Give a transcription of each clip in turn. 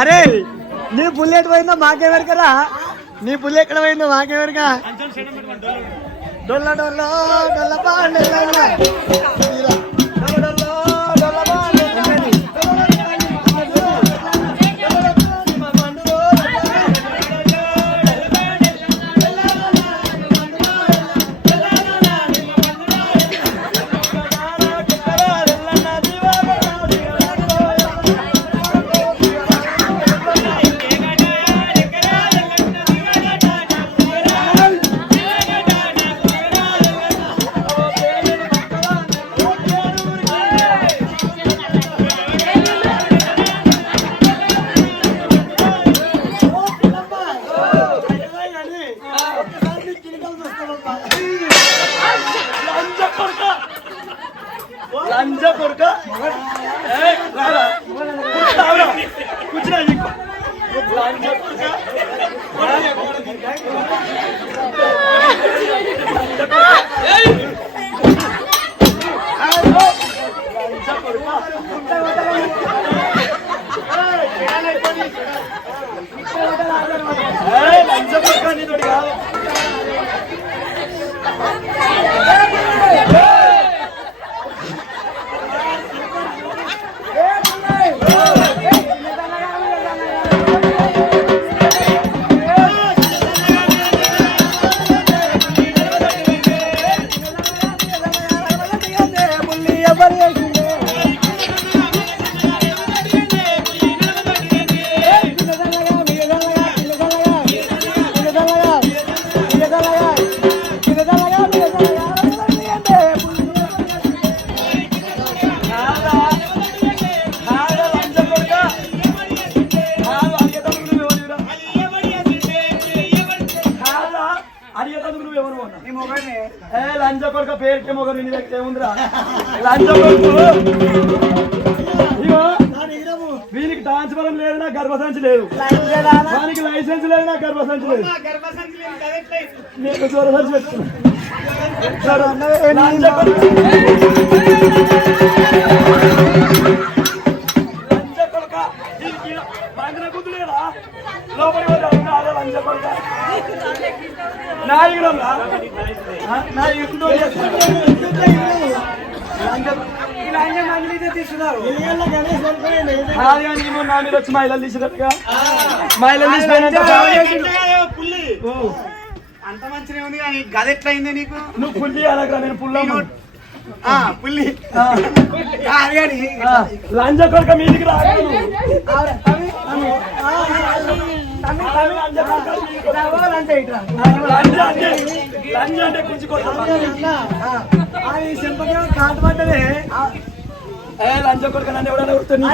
అరే నీ బుల్లెట్ పోయిందో మాకెవరికరా నీ బుల్లెట్ ఎక్కడ పోయిందో మాకెవరికా డొల్ల డొల్ల. డొల్ల పాండే డొల్ల డొల్ల ఏ లంజ కొడుక పేరుకే మొగరు నీ దగ్గర ఏముందిరా? లంజ కొడుకు వీనికి డాన్స్ బలం లేదు నా గర్భసంచి లేదు. వానికి లైసెన్స్ లేదు నా గర్భసంచి లేదు. నేను జ్వరసంచి మీద వచ్చి తీసినట్టుగా తీసిపోయినంత ఓ, అంత మంచిగా ఉంది కానీ గది ఎట్లా అయింది నీకు నువ్వు పుల్లి అనగా నేను పుల్లమ్మ పుల్లి లంజ కొడుక మీదికి రాదు లంజ అంటే కాటు పడ్డదే ఏ లంజ నన్ను ఎవడన్నా కొడుతుంది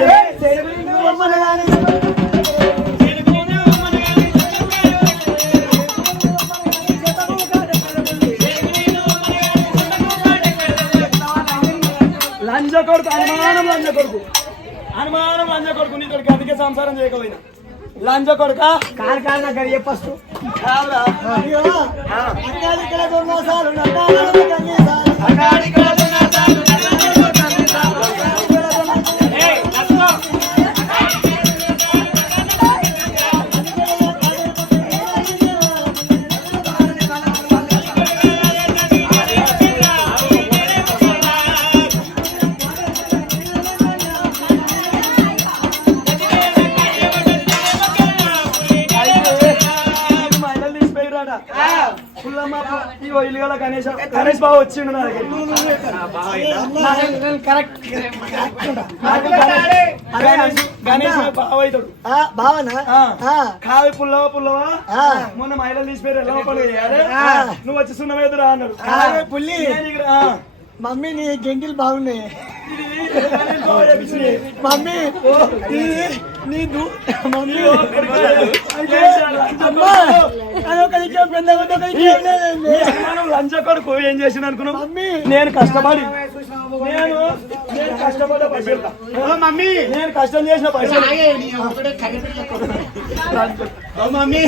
లంజ కొడుకు అనుమానం లంజ కొడుకు. అనుమానం లంజ కొడుకు నీ కొడుకు అందుకే సంసారం చేయకపోయినా. లంజ కొడుక? కారు కారు. ఇక్కడ దొంగసాలు నన్నాలు ఇగో ఇల్లుగల గణేష్ గణేష్ బాబు వచ్చిండు నా దగ్గర గణేష్- గణేష్ గణేష్ బావ అవుతాడు. భావన ఆ. కాదు పుల్లవ పుల్లవ? ఆ. మొన్న మహిళలు తీసిపోయారు ఎలా. నువ్వు వచ్చి సున్నం ఎదురా అన్నాడు. పుల్లి. మమ్మీ నీ గెంటిలు బాగున్నాయి. మమ్మీ నీ మమ్మీ. అయితే అమ్మా అదొక దిక్కు పెద్ద ఒక దిక్కు ఉండేదండి. ఈ అనుమానం లంచ కొడుకు ఏం చేసిన అనుకున్నావు? మమ్మీ. నేను కష్టపడి. నేను నేను కష్టపడ్డ పైసలు. మమ్మీ. నేను కష్టం చేసిన పైసలు. ఆగే, నీ ఒకటే కరిపెట్టి ఓ మమ్మీ.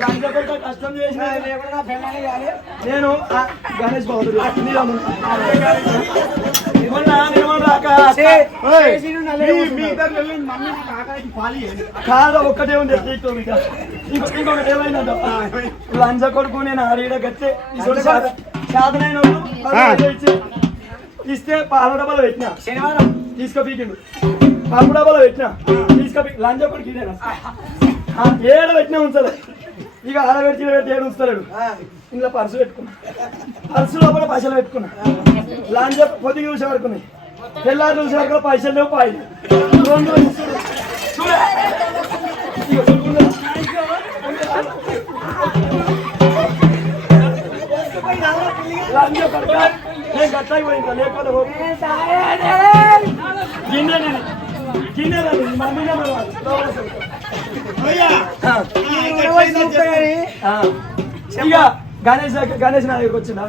లంచ కష్టం చేసిన. నేను గణేష్ బాబు. కాదు ఒక్కటే ఉంది ఇంకొకటి ఏమైందంట లంజ కొడుకు నేను ఆడీడ గట్టే ఇస్తే పాల డబ్బాలో పెట్టినా. శనివారం. తీసుకపోయిండు పప్పు డబ్బాలో పెట్టినా. కొడుకు ఇదేనా? ఆ, ఏడ పెట్టినా ఉంచలే. ఇక ఆడ పెట్టి ఈడ పెట్టి ఏడు ఉంచుతాడు ఇంట్లో పర్సు పెట్టుకున్నా. పర్సు లోపల పైసలు పెట్టుకున్నా. లంజ పొద్దుగా చూసే వరకున్నాయి తెల్లారి చూసే వరకు పైసలు లేవు పాయలు రెండు చూడు. నేను గట్టాకి పోయిందా లేకపోతే గిన్నె గిన్నె ఇక గణేష్ గణేష్ నా దగ్గరకు వచ్చిందా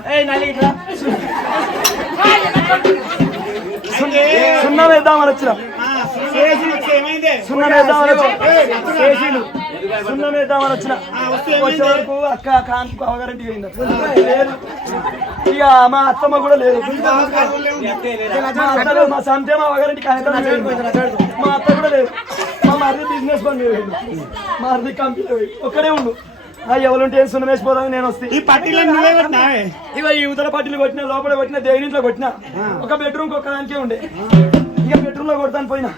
సున్నా వేద్దామని వచ్చిన సున్నా వేద్దామని వచ్చిన సున్నా వేద్దామని వచ్చిన. వచ్చే వరకు అక్క కాంతికి అవగారంటి పోయింది. లేదు. ఇక మా అత్తమ్మ కూడా లేదు. మా అత్త లేదు, మా సంతే మా అవగారంటి కాగితం మా అత్త కూడా లేదు. మా మరిది బిజినెస్ బంద్ పోయిండు మా మరిది కంపెనీ ఒక్కడే ఉండు. ఎవరుంటే సున్న వేసిపోదాం నేను వస్తే. ఈ పట్టీలో ఇక ఈ ఉత్తర పట్టీలు కొట్టిన లోపల కొట్టిన దేవునింట్లో కొట్టిన. ఒక బెడ్రూమ్ ఒక్కదానికే ఉండే. ఇక బెడ్రూమ్లో కొడతాను పోయినా.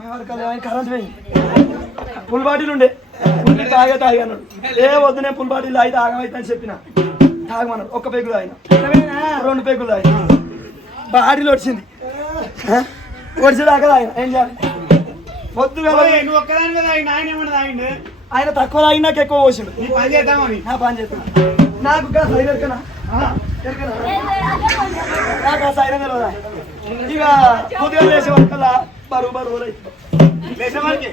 కరెంట్ పోయింది పుల్ బాటిల్ ఉండే. పుల్లి తాగే తాగి అన్నాడు. ఏ వద్దు నేను పుల్ బాటిల్ తాగి తాగమైతే అని చెప్పిన. తాగమన్నాడు. ఒక్క పెగ్గు తాగిన. రెండు పెగ్గులు తాగిన. బాటిల్ వచ్చింది వచ్చిదాకా తాగిన. ఏం చేయాలి? మీద ఆయన ఆయన ఆయన తక్కువ తాగి నాకు ఎక్కువ పోసిండు. పని చేద్దామని నా పని చేస్తున్నా నాకు సైడ్ ఎరకనా? నాకు ఆ సైడ్ తెలియదా ఇక కొద్దిగా లేచే వరకల్లా బరువు బరువు లేచే వరకే.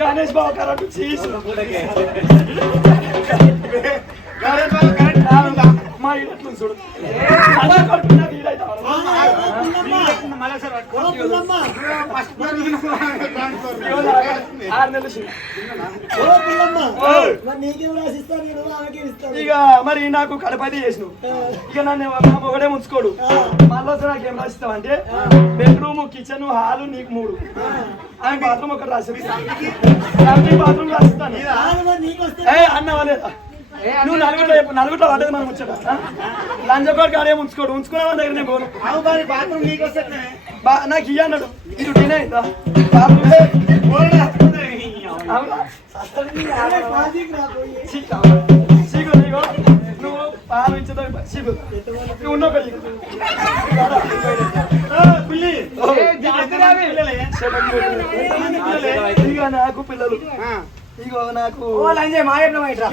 గణేష్ బాబు కరెంట్ చీసు గణేష్ బాబు కరెక్ట్ ఉందా? మా ఇల్లు చూడు ఇక మరి నాకు కడపతి చేసిన ఇక నన్ను మా ఒకటే ముంచుకోడు మళ్ళీ నాకు ఏం రాసిస్తావు అంటే బెడ్రూమ్ కిచెన్ హాల్ నీకు మూడు. ఆయన బాత్రూమ్ ఒకటి రాసి బాత్రూమ్ రాసిస్తాను. అన్నవా లేదా నువ్వు నలుగురిలో చెప్పు నలుగురిలో పడ్డది మనం వచ్చాడు లంచకోడు కాడే ఉంచుకోడు? ఉంచుకున్నావా దగ్గర నేను పోను బాత్రూమ్ నీకు వస్తే బా నాకు ఇయ్య అన్నాడు. ఇది? అయిందా నీకు నువ్వు పాలు ఇచ్చేదా చీకు. నువ్వు ఉన్న ఒకటి పుల్లి. ఇక నాకు పిల్లలు. ఇగో నాకు ఓ లంజే మా ఇంట్లో ఇట్రా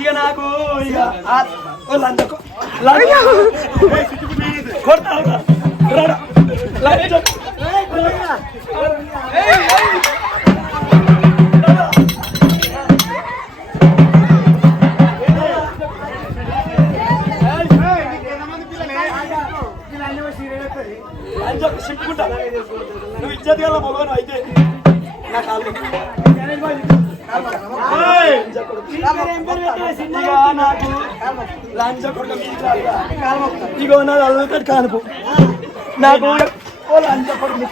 ఇక నాకు ఇక లంచకు లంచ కొడతా నువ్వు ఇచ్చేది గల మొగను అయితే. ఇగో నాది అల్లకట్ కానుపు నాకు ఓ లంచ కొడుకు.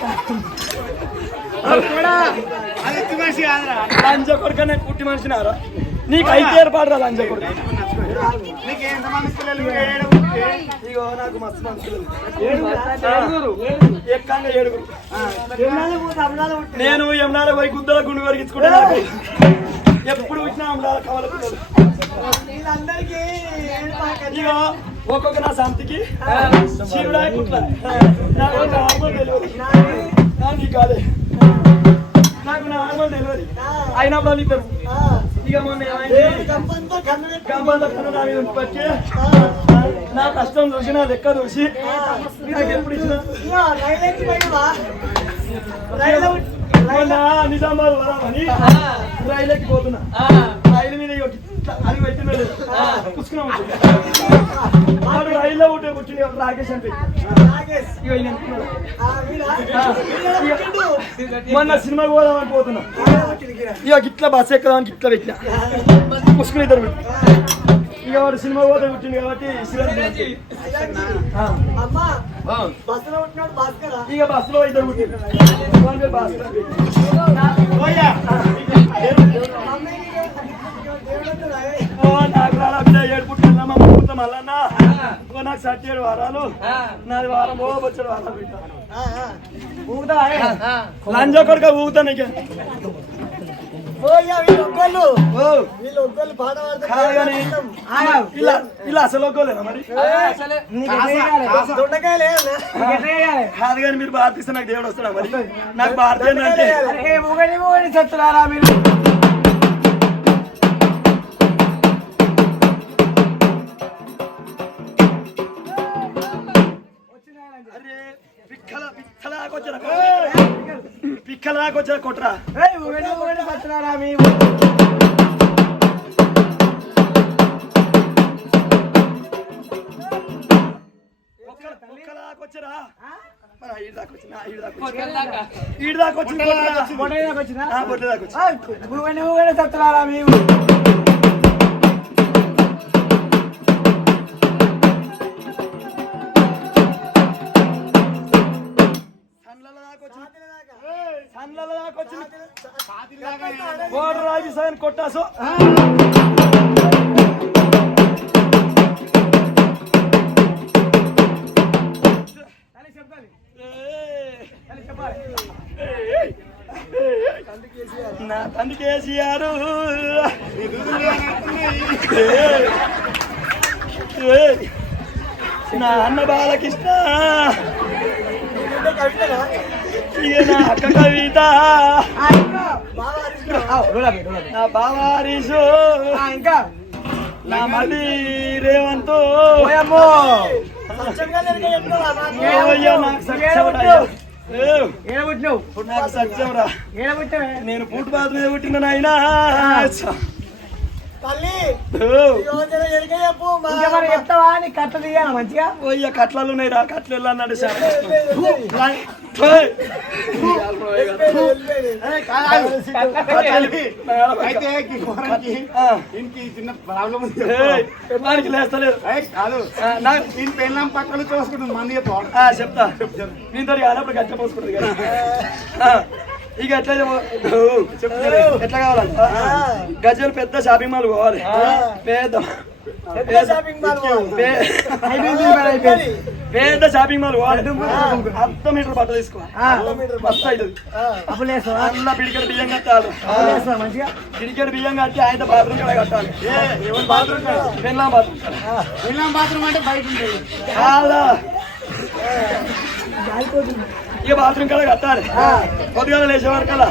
నేను పుట్టి మనిషినారా నీకు అయితే ఏర్పాటు రా లంచ కొడుకు నీకు ఎంతమంది పిల్లలు ఏడు ఇగో నాకు మస్తు మనుషులు ఏడుగురు. ఎక్కంగా ఏడుగురు నేను యమునాల పోయి గుద్దల గుండు వరిగించుకుంటా ఎప్పుడు వచ్చినా అమలాల కవల పిల్లలు ఇక ఒక్కొక్క నా కుట్ల. నాకు కాలే నాకు నార్మల్ డెలివరీ. అయినప్పుడు వాళ్ళు ఇద్దరు ఇక మొన్న ఏమైంది గంపంత కన్ను నా మీద ఉంచి నా కష్టం చూసి నా లెక్క చూసి. నాకు ఎప్పుడు ఇచ్చిన? నిజామాబాద్ వరామని రైలు ఎక్కిపోతున్నా రైలు మీద ఇట్లా అది పెట్టినాడు ఉంటుంది వాడు రైల్లో ఉంటే కూర్చుని రాకేష్ అంటే. మొన్న సినిమా పోదామని పోతున్నా. ఇక గిట్ల బస్ ఎక్కదామని గిట్ల పెట్టిన. పుష్కరం ఇద్దరు ఇక వాడు సినిమా పోతే పుట్టింది కాబట్టి ఇక ఇద్దరు పుట్టింది అని పెట్టి. ఓ, నాకు ఏడు పుట్టిన మా ఏడు వారాలు. నాది వారం ఓ వచ్చాడు వారాలు బిడ్డ. లంజ కొడుక ఊగుతా నీకే ఇలా అసలు మరి? కాదు కానీ మీరు భారతీస్తే నాకు దేవుడు వస్తాడా మరి? నాకు భారతీయ అంటే కొట్రా మీ ఈడు దాకా వచ్చిన ఈడు దాకా వచ్చిన ఈడు దాకా వచ్చింది ఓడు రాజు సాయన్ కొట్టాసు. నా తండ్రి కేసీఆర్. నా అన్న బాలకృష్ణ. అక్క కవిత? నా బావ హరీషు ఇంకా నా మళ్ళీ రేవంత్. నాకు సత్యవరా ఏడబుట్టావే? నేను పూట బాధ మీద పుట్టిన నాయనా. చెప్తావా? నీ కట్ట తీయాలి మంచిగా? ఓయ్య కట్లలు ఉన్నాయి రా కట్లు వెళ్ళన్నాడు సార్. అయితే ఈ ఘోరానికి ఇంటికి చిన్న ప్రాబ్లం ఉంది. వానికి లేస్తలేదు. ఏయ్, కాదు. ఆ, నా- దీని పెళ్ళాం పక్కన చూసుకుంటుంది మంది చెప్పు. ఆ, చెప్తా. దీంతో గట్ట పోసుకుంటుంది కదా. ఇక ఎట్లా. ఎట్లా కావాలంట గజలు పెద్ద షాపింగ్ మాల్ పోవాలి. పెద్ద షాపింగ్ మాల్ పోవాలి. పే- అయిపోయింది. పెద్ద షాపింగ్ మాల్ అర్ధ మీటర్ బట్ట తీసుకోవాలి. బియ్యం కట్టాలి. బియ్యం కట్టి ఆయన బాత్రూమ్ కూడా కట్టాలి. బాత్రూమ్ పెళ్ళాం బాత్రూమ్ అంటే బయట ఉంటుంది. ఇక బాత్రూమ్ కల్లా కట్టాలి. పొద్దుగాల లేచే వరకల్లా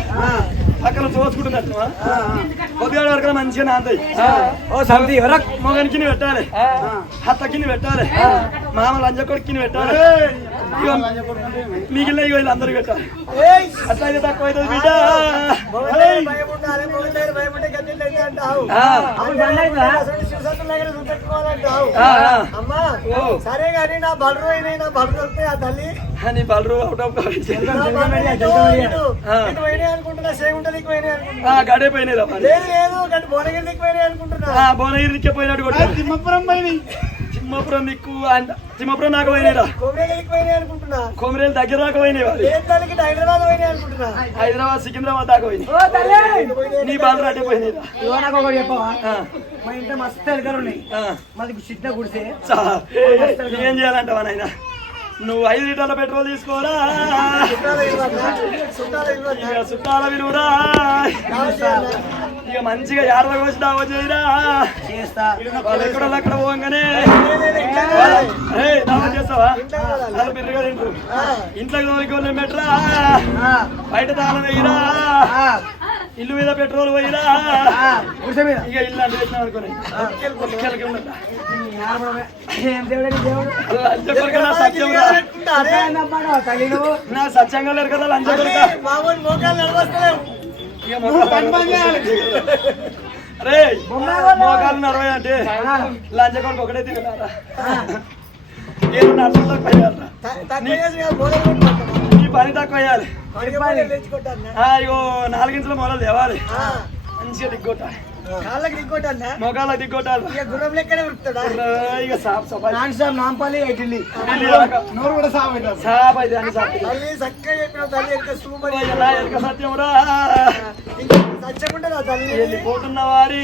అక్కడ చూసుకుంటున్నట్టు పొద్దుగాల వరకల్లా మంచిగా నాంతాయి ఓ సంతి ఎవరక్ మొగనికి పెట్టాలి. హత్తకిని పెట్టాలి. మామ లంజకొడికి పెట్టాలి. ఇగో మిగిలిన ఇగో వీళ్ళందరూ పెట్టాలి. అట్లా అయితే తక్కువ అవుతుంది బిడ్డ. సరే గాని నా బలరు అయినాయి నా బలరు వస్తే ఆ తల్లి. అని బలరు అవుట్ ఆఫ్ గడే పోయినాయి భువనగిరికి పోయినాయి అనుకుంటున్నా. ఆ, భువనగిరికి పోయినట్టు కొట్టారు తిమ్మపురం దిక్కు అంట తిమ్మపురం దాకా పోయినాయిరా. కొమరేగిరికి పోయినాయి అనుకుంటున్నా. కొమరేలు దగ్గర దాకా పోయినాయి హైదరాబాద్ పోయినాయి అనుకుంటున్నా. హైదరాబాద్ సికింద్రాబాద్ దాకా పోయినాయి. ఓ తల్లి! నీ బాలు రాటే పోయినాయిరా నాకు ఒకటి చెప్పవా? మా ఇంట్లో మస్తు ఎలుకలు ఉన్నాయి. మాది చిన్న గుడిసే. ఏం చేయాలంటావా నాయన? నువ్వు ఐదు లీటర్ల పెట్రోల్ తీసుకోరా? ఇక చుట్టాల విలువరా చేయాలా? ఇక మంచిగా యాడవ కోసి దావ చేయరా. వాళ్ళు ఎక్కడ అక్కడ పోగానే. ఇంట్లో. దావ చేస్తావా? ఇంట్లో బిర్రుగా తింటారు ఆ, ఇంట్లోకి తోలికి పెట్టరా. బయట తాళం వేయరా. ఇల్లు మీద పెట్రోల్ మీద. ఇక ఇల్లు అంటే పెట్టినాం అనుకోని. నీ లంచ సత్యంగా లేరు కదా లంచ రే మోకాలు నడవై అంటే లంచకొండ ఒకటే తినరా ఏడు నడుచుకుంటా పని తక్కువ వేయాలి. ఆ, ఇగో నాలుగించుల మొదలు తేవాలి. మంచిగా దిగ్గొట్టాలి. కాళ్ళకి దిక్కుంటాను మొగాలకు దిగ్గొట్టాలి. ఇక గుర్రం లెక్కనే ఉరుకుతాడా ఇక సాప్ సఫాయి నాన్ స్టాప్ నాంపల్లి ఇడ్లీ నోరు కూడా సాగుతుంది సాప్ అయితే అన్ని సాప్ తల్లి చక్కగా చెప్పిన తల్లి ఎక్క సూపర్ ఎలా ఎనక సత్యమురా సత్యముంటుందా తల్లి? వెళ్ళిపోతున్న వారి